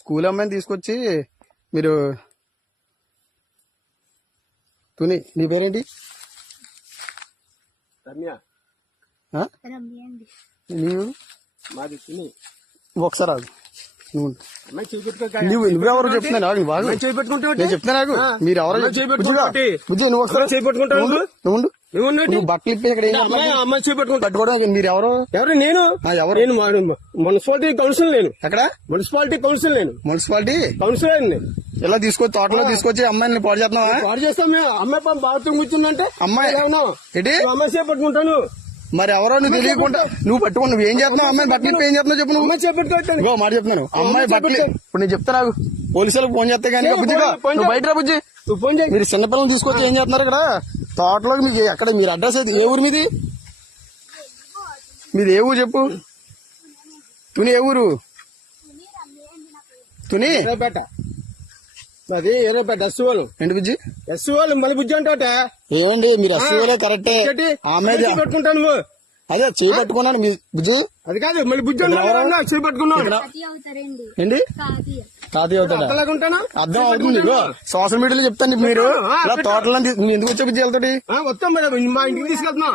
School అమ్మాయిని తీసుకొచ్చి మీరు తుని నీ పేరేంటి? రమ్య. నీవు? మాది తుని. ఒకసారి ఆగు. నువ్వు నువ్వెవరు చెప్తున్నాను ఆగు. బాగు నేను చెప్తున్నా నాకు. మీరు ఎవరో బుద్ధి నువ్వు ఒకసారి చేపట్టుకుంటావు. నువ్వు బట్టలు ఇప్పి ఇక్కడ అమ్మాయి చేపట్టుకుంటా. పట్టుకోవడం మీరు ఎవరు? ఎవరు? నేను. ఎవరు? నేను మున్సిపాలిటీ కౌన్సిల్. నేను ఎక్కడ? Municipality council. నేను మున్సిపాలిటీ కౌన్సిలర్. ఇలా తీసుకొచ్చి తోటలో తీసుకొచ్చి అమ్మాయిని పాడు చేస్తున్నావా? పాడు చేస్తాం మేము. అమ్మాయి బాత్రూమ్ కూర్చుందంటే అమ్మాయి ఏంటి అమ్మాయి చేపట్టుకుంటాను. మరి ఎవరో నువ్వు తెలియకుండా నువ్వు పట్టుకుని నువ్వు ఏం చేస్తున్నావు? అమ్మాయి బట్టలు ఏం చేస్తున్నావు చెప్పు. నువ్వు అమ్మాయి చేపట్టుకుంటాను. మాట చెప్తున్నాను. అమ్మాయి బట్టలు ఇప్పుడు నేను చెప్తాను. పోలీసులకు ఫోన్ చేస్తే కానీ బుజ్జి నువ్వు బయట రా బుజ్జి. ఫోన్ చేయి. మీరు చిన్నపిల్లలు తీసుకొచ్చి ఏం చేస్తున్నారు ఇక్కడ తోటలో? మీకు ఎక్కడ మీరు అడ్రస్ అయితే ఏ ఊరు మీది? మీది ఏ ఊరు చెప్పు. తుని ఏ ఊరు? తుని అది ఏరోపేట ఎస్సీఓలు. ఏంటి బుజ్జి? ఎస్సీఓలు మళ్ళీ బుజ్జి అంటావట. ఏమండి మీరు ఎస్సీఓలే కరెక్టే. ఆమె పట్టుకుంటాను నువ్వు. అదే చేయి పట్టుకున్నాను మీ బుజ్జు. అది కాదు మళ్ళీ బుజ్జి చేయి పట్టుకున్నావు. ఏంటి తాతయ్య అవుతాడా? అర్థం అవుతుంది. సోషల్ మీడియాలో చెప్తాను. మీరు ఇలా తోటలో నువ్వు ఎందుకు వచ్చా బుజ్జి వెళ్తాడు? వస్తాం మేడం. మా ఇంటికి తీసుకెళ్తున్నా.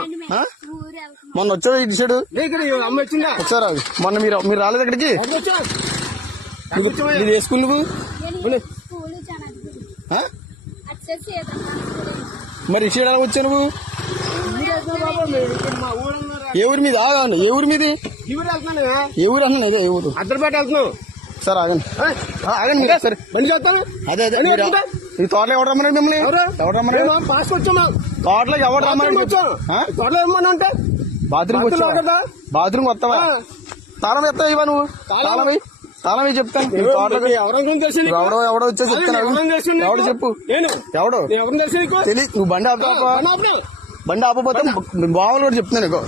మొన్న వచ్చాడు ఇటు సైడ్ అమ్మ వచ్చిందా? వచ్చారా? మొన్న మీరు రాలేదు ఇక్కడికి? ఇది ఏ స్కూల్ నువ్వు? మరి ఇటు సైడ్ ఎలా వచ్చావు నువ్వు? ఏ ఊరి మీద? ఆగండి. ఏ ఊరి మీది? ఏ ఊరు అన్నా? అదే ఏ ఊరు? అద్దరిపేట వెళ్తున్నావు సార్. ఆగండి ఆగండి సరే బండి చేస్తాను. అదే అదే ఈ తోటలో ఎవరు రమ్మన్నాడు మిమ్మల్ని? ఎవరు రమ్మన్నాడు? పాస్ వచ్చామా? తోటలోకి ఎవరు రమ్మన్నాడు? తోటలో ఏమన్నా అంటే బాత్రూమ్ వచ్చావా? బాత్రూమ్ వస్తావా? తాళం ఎత్తావు ఇవా నువ్వు? తాళం చెప్తాను. ఎవడో వచ్చే చెప్తాను. ఎవడు చెప్పు. ఎవడో తెలియదు. నువ్వు బండి ఆపుతావా? బండి ఆపపోతే బావలు కూడా చెప్తున్నాను.